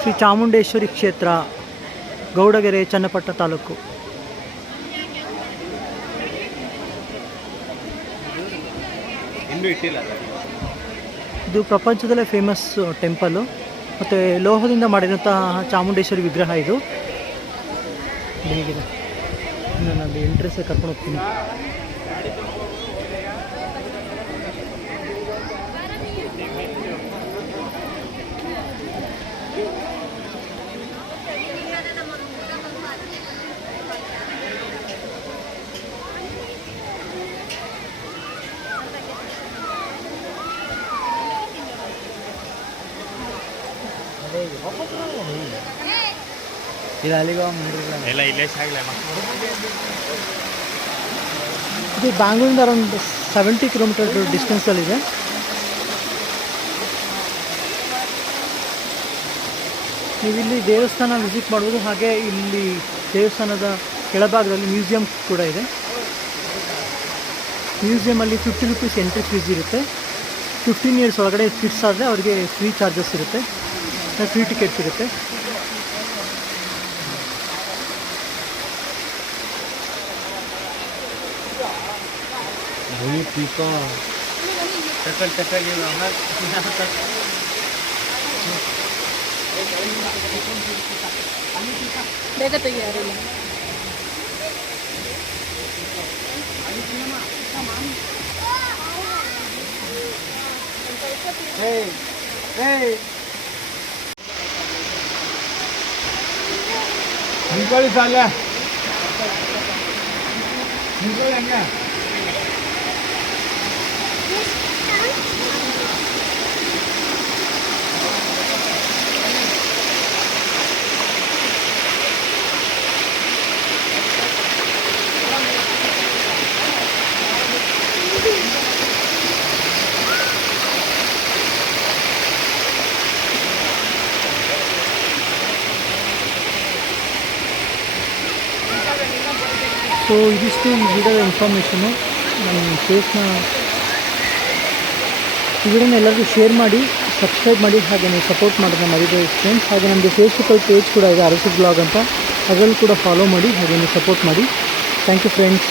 ಶ್ರೀ ಚಾಮುಂಡೇಶ್ವರಿ ಕ್ಷೇತ್ರ, ಗೌಡಗೆರೆ, ಚನ್ನಪಟ್ಟಣ ತಾಲೂಕು. ಇದು ಪ್ರಪಂಚದಲ್ಲೇ ಫೇಮಸ್ ಟೆಂಪಲ್ಲು ಮತ್ತು ಲೋಹದಿಂದ ಮಾಡಿರೋಂತಹ ಚಾಮುಂಡೇಶ್ವರಿ ವಿಗ್ರಹ ಇದು. ಹೇಗಿದೆ ನಾನು ಎಂಟ್ರೆನ್ಸ್ ಕರ್ಕೊಂಡು ಹೋಗ್ತೀನಿ. ಇದು ಬ್ಯಾಂಗ್ಳೂರಿಂದ ಅರೌಂಡ್ 70 ಕಿಲೋಮೀಟರ್ ಡಿಸ್ಟೆನ್ಸಲ್ಲಿದೆ. ನೀವಿಲ್ಲಿ ದೇವಸ್ಥಾನ ವಿಸಿಟ್ ಮಾಡ್ಬೋದು. ಹಾಗೆ ಇಲ್ಲಿ ದೇವಸ್ಥಾನದ ಕೆಳಭಾಗದಲ್ಲಿ ಮ್ಯೂಸಿಯಂ ಕೂಡ ಇದೆ. ಮ್ಯೂಸಿಯಮಲ್ಲಿ 50 ರುಪೀಸ್ ಎಂಟ್ರಿ ಫೀಸ್ ಇರುತ್ತೆ. 15 ಇಯರ್ಸ್ ಒಳಗಡೆ ಕಿಡ್ಸ್ ಆದರೆ ಅವರಿಗೆ ಫ್ರೀ ಚಾರ್ಜಸ್ ಇರುತ್ತೆ, ಫ್ರೀ ಟಿಕೆಟ್ಸ್ ಇರುತ್ತೆ. ಬೇಗ ತೆಗಿಯಾರಿಲ್ಲ. ನಿಂತ್ಕೊಳ್ಳಿ ಸಾಲ ನಿಂತ್ಕೊಳ್ಳಿ ಹಂಗೆ. ಸೊ ಇದಿಷ್ಟು ಈ ವಿಡಿಯೋದ ಇನ್ಫಾರ್ಮೇಷನು. ನನ್ನ ಫೇಸ್ನ ಈ ವಿಡಿಯೋನ ಎಲ್ಲರಿಗೂ ಶೇರ್ ಮಾಡಿ, ಸಬ್ಸ್ಕ್ರೈಬ್ ಮಾಡಿ, ಹಾಗೆ ನೀವು ಸಪೋರ್ಟ್ ಮಾಡೋದನ್ನ ಮರಿಬೇಡಿ ಫ್ರೆಂಡ್ಸ್. ಹಾಗೆ ನಮ್ಮದು ಫೇಸ್ಬುಕ್ಕಲ್ಲಿ ಪೇಜ್ ಕೂಡ ಇದೆ, ಅರಸು ಬ್ಲಾಗ್ ಅಂತ, ಅದರಲ್ಲಿ ಕೂಡ ಫಾಲೋ ಮಾಡಿ, ಹಾಗೆ ನೀವು ಸಪೋರ್ಟ್ ಮಾಡಿ. Thank you friends.